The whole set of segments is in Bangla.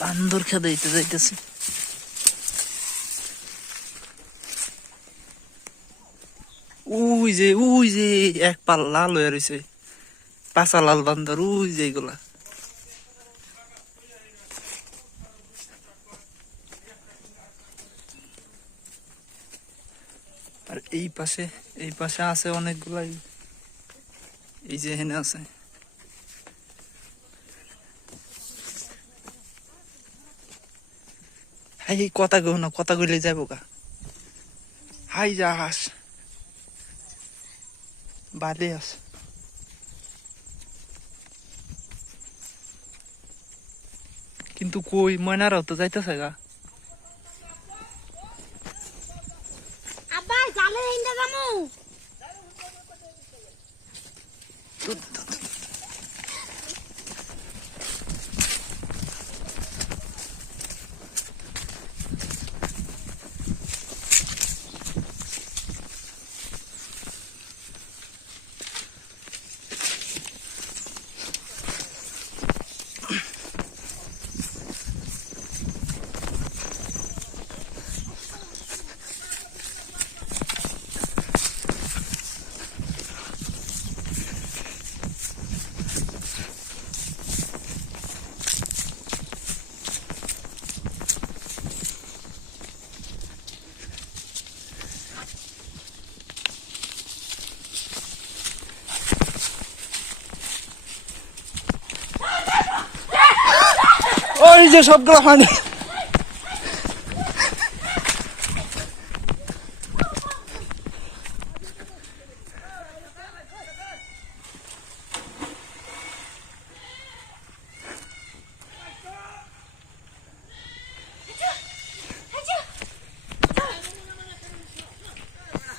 বান্দর খেতে দিতে যাইতেছি। ওই যে এক পাল্লা লয়ে রয়েছে, পাঁচা লাল বান্দর, ওই যে এগুলা। আর এই পাশে আছে অনেকগুলাই, এই যে এখানে আছে। হাই কথা কই না, কথা কইলে যাবো গা। হাই যা হাস বাদে আছে। কিন্তু কই ময়নারাও তো যাইতেছে গা। আব্বা জালে ইন্দা জামু ওই যে সবগুলো পানি।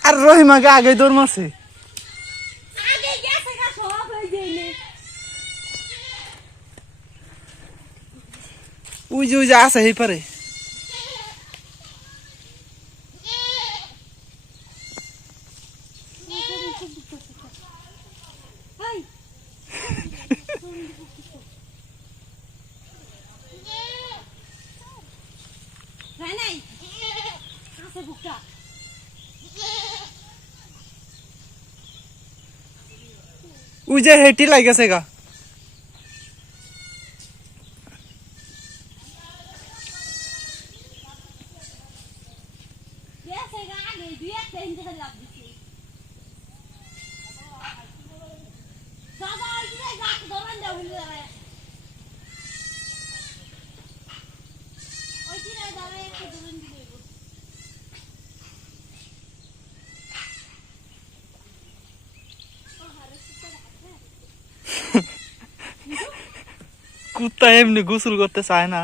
আর রহিমাকে আগে দৌড় মারছে। ওই যে আছে এই পারে। ওই যে হেঁটি লাগেছে গা। কুত্তা এমনি গোসল করতে চায় না।